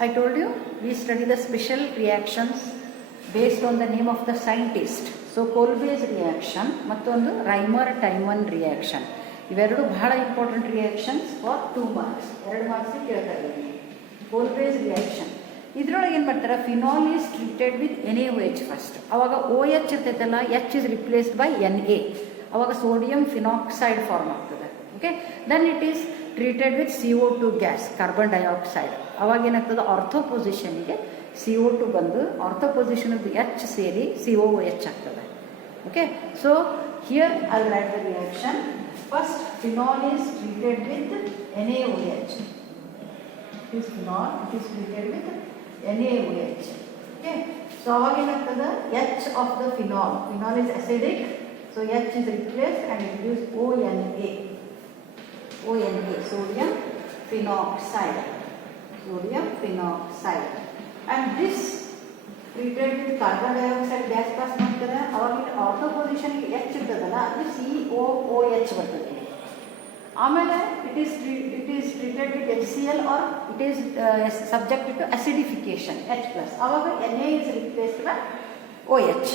I told you we study the special reactions based on the name of the scientist. So Kolbe's reaction ಮತ್ತೊಂದು Reimer-Tiemann reaction. ಇವೆರಡು ಬಹಳ important reactions for 2 marks, 2 marks ಕೇಳ್ತಾರೆ. Kolbe's reaction ಇದರೊಳಗೆ ಏನು ಮಾಡ್ತಾರೆ, phenol is treated with NaOH first. ಅವಾಗ OH ಇರ್ತೈತಲ್ಲ, H is replaced by Na. ಅವಾಗ ಸೋಡಿಯಂ ಫಿನಾಕ್ಸೈಡ್ ಫಾರ್ಮ್ ಆಗ್ತದೆ. Okay, then it is treated with CO2 gas, carbon dioxide. ಅವಾಗ ಏನಾಗ್ತದೆ, ಆರ್ಥೋ ಪೊಸಿಷನ್ಗೆ CO2 ಬಂದು ಆರ್ಥೋ ಪೊಸಿಷನ್ H ಸೇರಿ COOH ಆಗ್ತದೆ. Okay, so here I write the reaction. First phenol is treated with NaOH. It is phenol, it is treated with NaOH. Okay, so ಅವಾಗ ಏನಾಗ್ತದೆ, H of the phenol is acidic, so H is replaced and it gives ONA, sodium phenoxide, and this treated with carbon dioxide gas pass ಮಾಡ್ತಾರೆ. ಅವಾಗ ortho position H ಇರ್ತದಲ್ಲ, ಅದು COOH ಬರ್ತದೆ. ಆಮೇಲೆ it is treated with HCl or it is subjected to acidification H+. ಆವಾಗ Na is replaced by OH.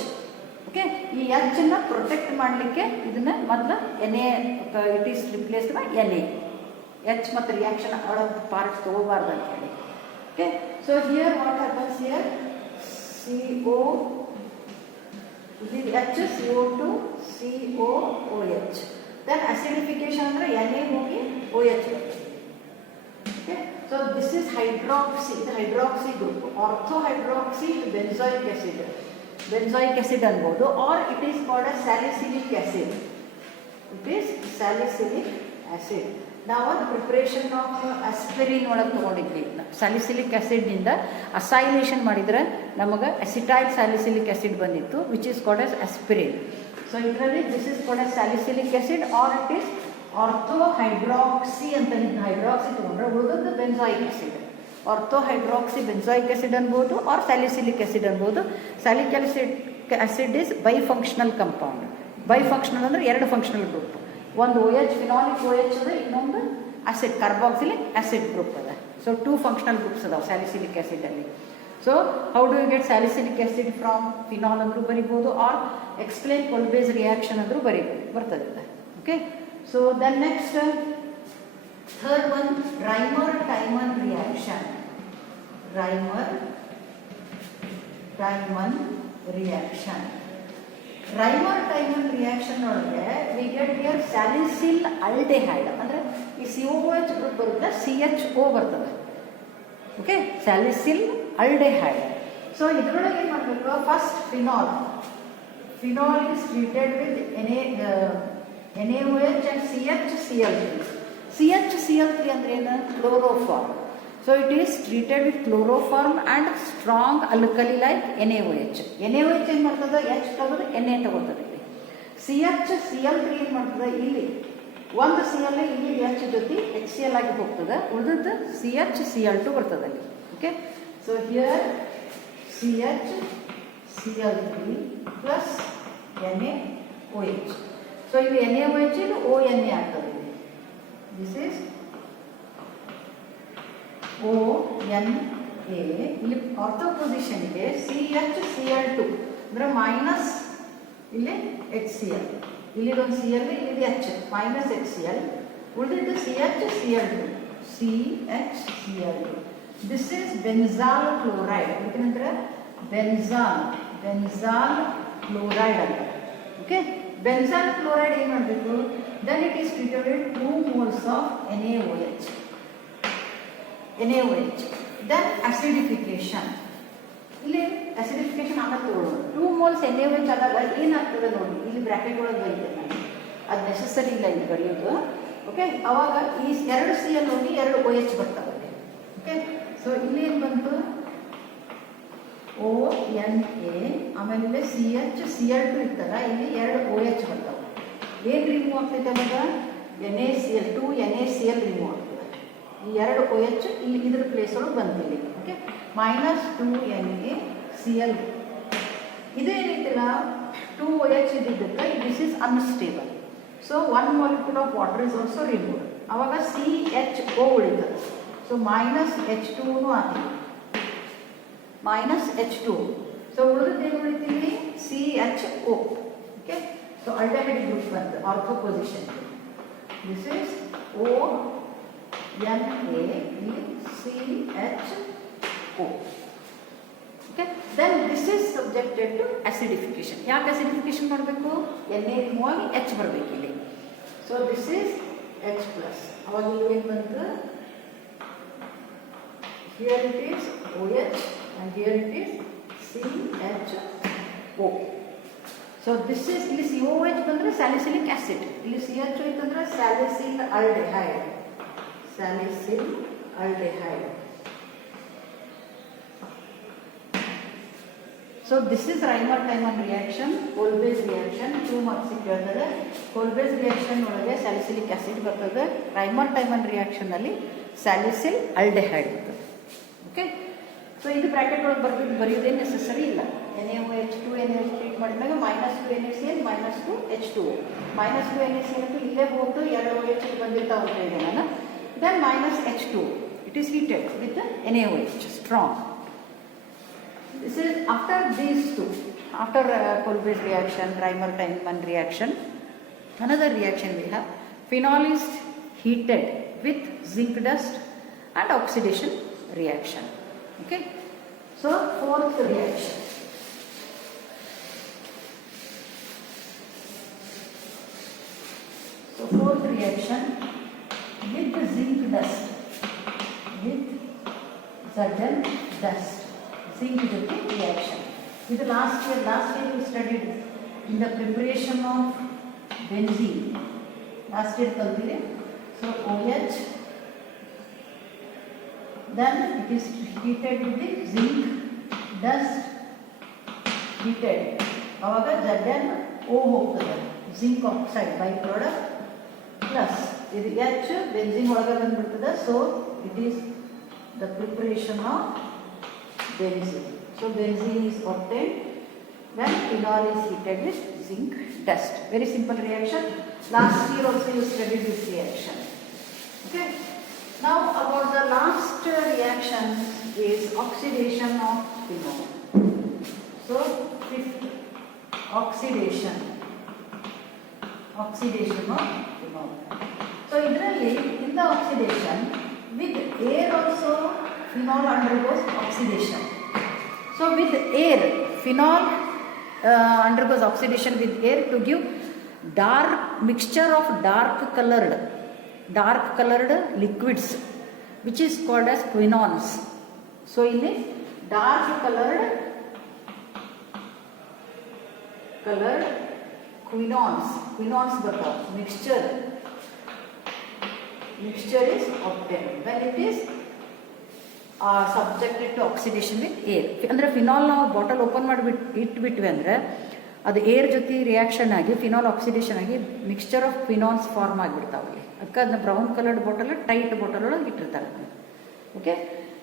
Okay, ಈ H ಅನ್ನು protect ಮಾಡಲಿಕ್ಕೆ ಇದನ್ನ ಮೊದಲು Na it is replaced by Na. H ಮತ್ತು ರಿಯಾಕ್ಷನ್ ಒಳಗೆ ಪಾರ್ಟ್ಸ್ ತಗೋಬಾರ್ದು ಅಂತ ಹೇಳಿ. Okay, so here what happens here, CO ಇಲ್ಲಿ H CO2 COOH. Then acidification ಅಂದ್ರೆ Na ಹೋಗಿ OH. Okay, so this is hydroxy, the hydroxy group. Ortho hydroxy benzoic acid ಅನ್ಬೋದು, or it is called as salicylic acid. It is salicylic acid. ನಾವು preparation of aspirin ಒಳಗೆ ತೊಗೊಂಡಿದ್ವಿ. Salicylic ಆ್ಯಸಿಡ್ನಿಂದ acylation ಮಾಡಿದರೆ ನಮಗೆ acetyl salicylic acid ಬಂದಿತ್ತು, which is called as aspirin. So ಇದರಲ್ಲಿ this is called as salicylic acid or it is ortho hydroxy ಅಂತ. Hydroxy ತೊಗೊಂಡ್ರೆ ಉಳಿದದ್ದು benzoic acid. Ortho hydroxy benzoic acid ಅನ್ಬೋದು ಆರ್ ಸ್ಯಾಲಿಸಿಲಿಕ್ ಆ್ಯಸಿಡ್ ಅನ್ಬೋದು. Salic acid is bifunctional compound. Bifunctional ಅಂದರೆ 2 functional group, ಒಂದು OH phenolic OH ಅದ, ಇನ್ನೊಂದು acid carboxylic acid group ಅದ. ಸೊ 2 ಫಂಕ್ಷನಲ್ ಗ್ರೂಪ್ಸ್ ಅದಾವೆ ಸ್ಯಾಲಿಸಿಲಿಕ್ ಆ್ಯಸಿಡಲ್ಲಿ. So how do you get salicylic acid from phenol ಅಂದ್ರೂ ಬರಿಬೋದು, ಆರ್ ಎಕ್ಸ್ಪ್ಲೇನ್ ಕೊಲ್ಬೇಸ್ ರಿಯಾಕ್ಷನ್ ಅಂದ್ರೂ ಬರ್ತದೆ. Okay, so then next third one Reimer-Tiemann reaction. Reimer-Tiemann reaction ಒಳಗೆ we get here salicyl aldehyde. ಅಂದರೆ ಈ COOH group ಬರುತ್ತೆ, CHO ಬರ್ತದೆ. Okay, salicyl aldehyde. So ಇದರೊಳಗೆ ಏನು ಮಾಡಬೇಕು, first phenol is treated with NaOH and CHCl3 ಅಂದ್ರೆ ಏನು, chloroform. So it is treated with chloroform and strong alkali like NaOH. NaOH ಏನು ಮಾಡ್ತದೆ, H ತಗೋದು Na ತಗೋತದೆ. CHCl3 ಏನು ಮಾಡ್ತದೆ, ಇಲ್ಲಿ ಒಂದು Cl ಇಲ್ಲಿ H ಜೊತೆ HCl ಆಗಿ ಹೋಗ್ತದೆ, ಉಳಿದದ್ದು CHCl2 ಬರ್ತದೆ ಅಲ್ಲಿ. Okay, so here CHCl3 plus NaOH. So ಇದು NaOH ಇದು ONA ಆಗ್ತದೆ. This is ONA. ಇಲ್ಲಿ ಆರ್ಥೋ ಪೊಸಿಷನ್ಗೆ CHCl2 ಅಂದರೆ ಮೈನಸ್ ಇಲ್ಲಿ HCl, ಇಲ್ಲಿ ಒಂದು Cl ಇಲ್ಲಿ H ಮೈನಸ್ HCl, ಉಳಿದಿದ್ದು CHCl2. This is benzal chloride. ಯಾಕಂದ್ರೆ ಬೆನ್ಸಾಲ್ ಕ್ಲೋರೈಡ್ ಅಂತ. ಓಕೆ, ಬೆನ್ಸಾಲ್ ಕ್ಲೋರೈಡ್ ಏನು ಮಾಡಬೇಕು, then it is treated with 2 moles of NaOH. Then acidification. ಇಲ್ಲಿ ಅಸಿಡಿಫಿಕೇಶನ್ ಆಮೇಲೆ ತಗೊಳ್ಳೋದು. 2 moles NaOH ಆದಾಗ ಏನಾಗ್ತದೆ ನೋಡಿ, ಇಲ್ಲಿ ಬ್ರ್ಯಾಕೆಟ್ ಒಳಗೆ ಬರೀತೇನೆ ನಾನು, ಅದು ನೆಸಸರಿ ಇಲ್ಲ ಇಲ್ಲಿ ಬರೆಯೋದು. ಓಕೆ, ಅವಾಗ ಈ 2 Cl ಹೋಗಿ 2 OH ಬರ್ತಾವೆ. ಓಕೆ, ಸೊ ಇಲ್ಲಿ ಏನು ಬಂತು, ONA, ಆಮೇಲೆ CHCl2 ಇರ್ತಲ್ಲ, ಇಲ್ಲಿ 2 OH ಬರ್ತಾವೆ. ಏನು ರಿಮೂವ್ ಆಗ್ತೈತೆ ಅವಾಗ, NaCl2 NaCl ರಿಮೂವ್ ಆಗ್ತದೆ. ಈ 2 OH ಇಲ್ಲಿ ಇದ್ರ ಪ್ಲೇಸ್ ಒಳಗೆ ಬಂದಿಲ್ಲ. Okay, minus 2 NaCl. ಇದೇನೈತಿಲ್ಲ 2 OH ಇದ್ದಿದ್ದಕ್ಕೆ this is unstable. So 1 molecule of water is also removed. ಅವಾಗ CHO ಉಳಿತದೆ. ಸೊ ಮೈನಸ್ H2 ಆಗ್ತದೆ. minus H2. So ಉಳಿದದ್ದು ಏನು ಉಳಿತೀವಿ CHO. Okay, so aldehyde group ಬಂತು ortho position. This is ONaCHO. Okay, then this is subjected to acidification. ಯಾಕೆ acidification ಮಾಡಬೇಕು? Na remove ಆಗಿ H ಬರಬೇಕು ಇಲ್ಲಿ. So this is H plus. ಅವಾಗ ಇಲ್ಲಿ ಏನು ಬಂತು? Here it is OH and here it is CHO. So this is ಇಲ್ಲಿ COH ಬಂದ್ರೆ salicylic acid. ಇಲ್ಲಿ CHO ಇತ್ತಂದ್ರೆ salicyl aldehyde. Salicyl aldehyde. So this is Reimer-Tiemann reaction, Kolbe's reaction. 2 marks ಕೇಳ್ತಾರೆ. Kolbe's reaction ಒಳಗೆ salicylic acid ಬರ್ತದೆ. Reimer-Tiemann reaction ಅಲ್ಲಿ salicyl aldehyde ಬರ್ತದೆ. Okay, so ಇದು ಬ್ರಾಕೆಟ್ ಒಳಗೆ ಬರೆಯೋದೇನು ನೆಸೆಸರಿ ಇಲ್ಲ. NaOH2 NaOH ಟ್ರೀಟ್ ಮಾಡಿದಾಗ -2 NaCl -2 H2O. -2 NaCl ಅಂತೂ ಇಲ್ಲೇ ಹೋಗ್ತು, 2 OH ಬಂದಿರ್ತಾವೆ ಅಂತ ಇದೆ ನಾನು. Then -H2O, it is heated with the NaOH, strong. This is after these two, after Kolbe's reaction, Reimer-Tiemann reaction, another reaction we have. Phenol is heated with zinc dust and oxidation reaction. Okay, so fourth reaction. So fourth reaction with the zinc dust, with certain dust. Zinc reaction. This last year we studied in the preparation of benzene. Last year kaltile. So OH, then it is heated with the zinc dust, heated. Avaga ZnO ಹೋಗ್ತದೆ, zinc oxide byproduct plus ಇದು H benzene ಒಳಗೆ ಬಂದ್ಬಿಡ್ತದೆ. So it is the preparation of benzene. So benzene is obtained when phenol is heated with zinc dust. Very simple reaction. Last year also you studied this reaction. Okay. Now about the last reaction is oxidation of phenol. So fifth, oxidation of phenol. So in the oxidation with air also phenol undergoes oxidation. So with air, phenol undergoes oxidation with air to give dark mixture of dark colored liquids, which is called as quinones. So in dark colored quinones the mixture is obtained when it is subjected to oxidation with air. ಅಂದರೆ phenol ನಾವು bottle open ಮಾಡಿಬಿಟ್ಟು ಇಟ್ಬಿಟ್ವಿ ಅಂದರೆ ಅದು air ಜೊತೆ reaction ಆಗಿ phenol oxidation ಆಗಿ mixture of phenols form ಆಗಿಬಿಡ್ತಾವಲ್ಲಿ. ಅದಕ್ಕೆ ಅದನ್ನ brown coloured bottle tight bottle ಒಳಗೆ ಇಟ್ಟಿರ್ತಾರೆ. ಓಕೆ,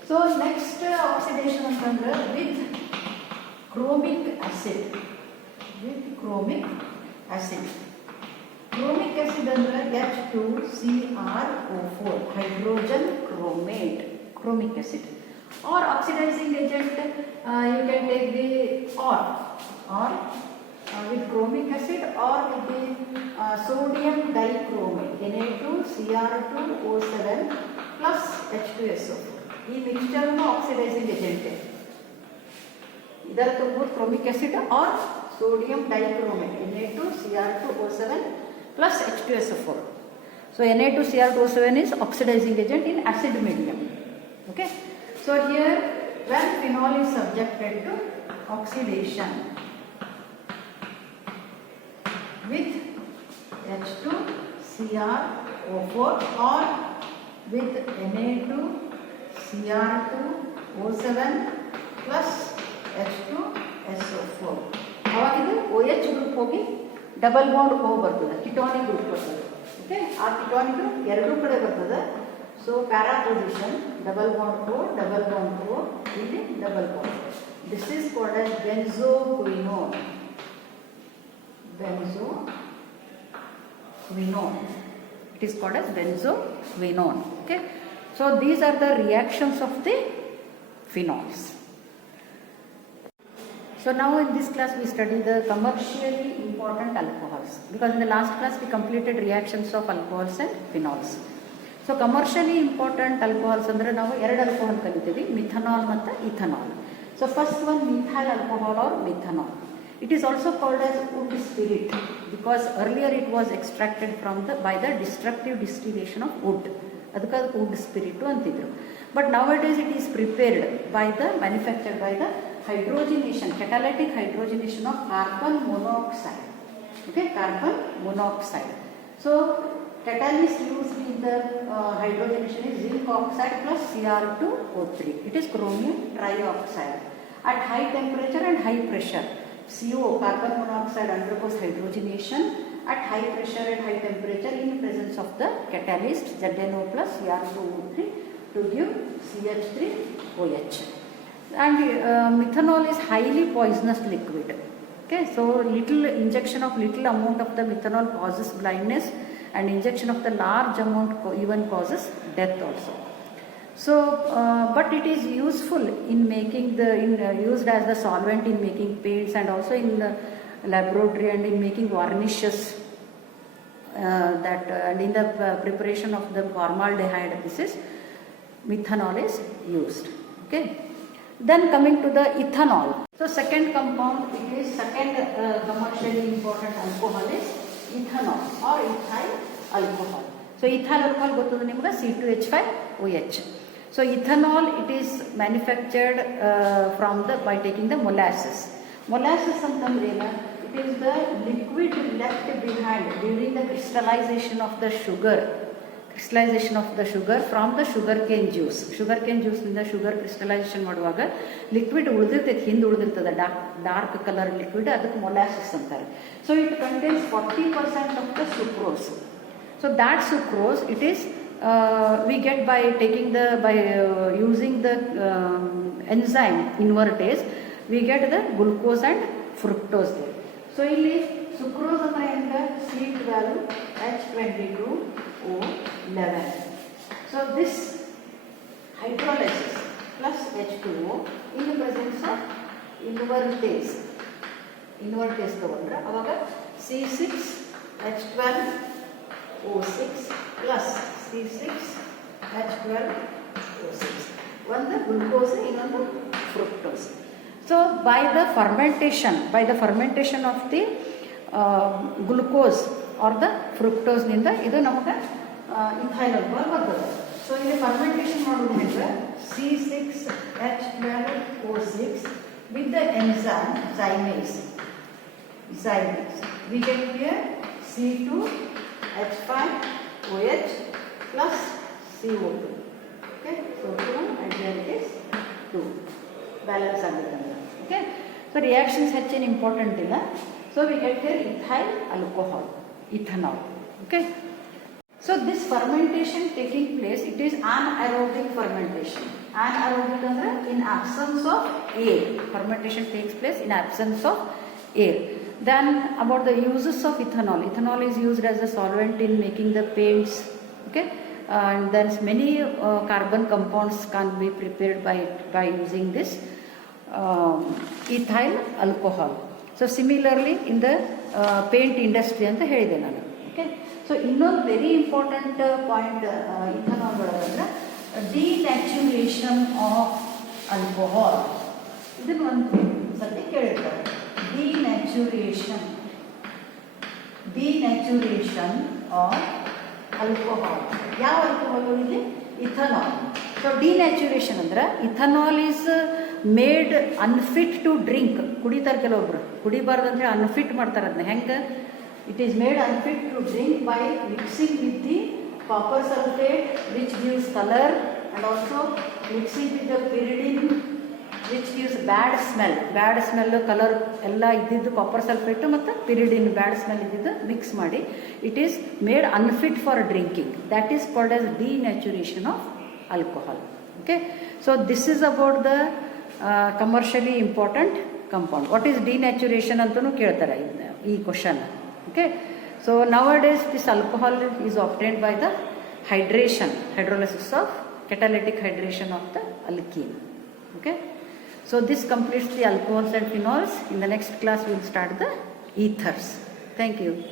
ಸೊ ನೆಕ್ಸ್ಟ್ ಆಕ್ಸಿಡೇಷನ್ ಅಂತಂದ್ರೆ with chromic acid. Chromic acid ಅಂದ್ರೆ H2CrO4, hydrogen chromate. Chromic acid or oxidizing agent, you can take the or with chromic acid or with the sodium dichromate, Na2Cr2O7 plus H2SO4. ಈ mixture oxidising agent. ಇದರ ತುಂಬುದು chromic acid or sodium dichromate, Na2Cr2O7 plus H2SO4. So Na2Cr2O7 is oxidizing agent in acid medium. Okay, so here when phenol is subjected to oxidation with H2Cr O4 or with Na2Cr2O7 plus H2SO4, ಅವಾಗಿದು OH group ಹೋಗಿ double bond O ಬರ್ತದೆ, ಕಿಟೋನಿಕ್ group ಬರ್ತದೆ. Okay, ಆ ಕಿಟೋನಿಕ್ group ಎರಡೂ ಕಡೆ ಬರ್ತದೆ. So para position, double bond O, ಇಲ್ಲಿ double bond. This is called as benzoquinone. It is called as benzoquinone. Okay, so these are the reactions of the phenols. So now in this class we study the commercially important alcohols, because in the last class we completed reactions of alcohols and phenols. So commercially important alcohols andre ನಾವು ಎರಡು alcohol ಕಲಿತೀವಿ, methanol ಮತ್ತು ethanol. So first one, methyl alcohol or methanol. It is also called as wood spirit because earlier it was extracted by the destructive distillation of wood. ಅದಕ್ಕೆ wood spirit ಅಂತಿದ್ರು. But nowadays it is prepared manufactured by the hydrogenation, catalytic hydrogenation of carbon monoxide. Okay, carbon monoxide. So catalyst used in the hydrogenation is zinc oxide plus Cr2O3. It is chromium trioxide. At high temperature and high pressure, CO, carbon monoxide, undergoes hydrogenation at high pressure and high temperature in presence of the catalyst ZnO plus Cr2O3 to give CH3OH. And methanol is highly poisonous liquid. Okay, so little injection of little amount of the methanol causes blindness, and injection of the large amount even causes death also. So, but it is useful in making used as the solvent in making paints and also in the laboratory and in making varnishes. And in the preparation of the formaldehyde, this is methanol is used. Okay. Then coming to the ethanol. So second compound, it is second commercially important alcohol is ethanol or ethyl alcohol. So ethyl alcohol gottadu nimage C2H5OH. So ethanol, it is manufactured by taking the molasses. Molasses antandre ena, it is the liquid left behind during the crystallization of the sugar from the sugarcane juice. Sugarcane juice ಇಂದ sugar crystallization ಮಾಡುವಾಗ liquid ಉಳಿದಿರ್ತೈತೆ, ಹಿಂದೆ ಉಳಿದಿರ್ತದೆ dark colour liquid, ಅದಕ್ಕೆ molasses ಅಂತಾರೆ. So it contains 40% of the sucrose. So that sucrose, it is we get by using the enzyme invertase, we get the glucose and fructose there. So ಇಲ್ಲಿ sucrose ಅಂದ್ರೆ ಏನಂದ್ರೆ sweet value H22O11. So this hydrolysis plus H2O in the presence of invertase ತಗೊಂಡ್ರೆ ಅವಾಗ C6H12O6 plus C6H12O6. ಒಂದು glucose, ಇನ್ನೊಂದು fructose. So by the fermentation of the glucose or the fructose ನಿಂದ ಇದು ನಮಗೆ ಇಥೈಲ್ ಆಲ್ಕೋಹಾಲ್ ಬರ್ತದೆ. ಸೊ ಇಲ್ಲಿ fermentation ಮಾಡೋದು ಹೆಂಗೆ, C6H12O6 with the enzyme zymase, we get here C2H5OH plus CO2. Okay, so 2 and then it is 2 balance ಆಗುತ್ತೆ. Okay, so reactions ಹೆಚ್ಚೇನು important ಇಲ್ಲ. So we get here ethyl alcohol, ethanol. Okay, so this fermentation taking place, it is anaerobic fermentation. Anaerobic ಅಂದ್ರೆ in absence of air, fermentation takes place in absence of air. Then about the uses of ethanol. Ethanol is used as a solvent in making the paints. Okay, and then many carbon compounds can be prepared by using this ethyl alcohol. So similarly in the paint industry ಅಂತ ಹೇಳಿದೆ ನಾನು. Okay, so ಇನ್ನೊಂದು very important point ethanol ಒಳಗಂದ್ರೆ denaturation of alcohol. ಇದನ್ನು ಒಂದು ಸತಿ ಕೇಳಿರ್ತಾರೆ, denaturation of alcohol. ಯಾವ ಆಲ್ಕೋಹಾಲ್ ಇಲ್ಲಿ? ಇಥನಾಲ್. ಸೊ ಡಿನ್ಯಾಚುರೇಷನ್ ಅಂದ್ರೆ ethanol is made unfit to drink. ಕುಡಿತಾರೆ ಕೆಲವೊಬ್ರು, ಕುಡಿಬಾರ್ದು ಅಂದರೆ ಅನ್ಫಿಟ್ ಮಾಡ್ತಾರೆ ಅದನ್ನ. ಹೆಂಗೆ? It is made unfit to drink by mixing with the copper sulphate which gives colour, and also mixing with the pyridine which gives bad smell colour ಎಲ್ಲ ಇದ್ದಿದ್ದು copper sulphate ಮತ್ತು ಪಿರಿಡಿನ್ ಬ್ಯಾಡ್ ಸ್ಮೆಲ್ ಇದ್ದಿದ್ದು mix ಮಾಡಿ it is made unfit for drinking. That is called as denaturation of alcohol. Okay, so this is about the commercially important compound. What is denaturation ಅಂತನೂ ಕೇಳ್ತಾರೆ ಈ question. Okay, so nowadays this alcohol is obtained by the hydrolysis of catalytic hydration of the alkene. Okay, So this completes the alcohols and phenols. In the next class we will start the ethers. Thank you.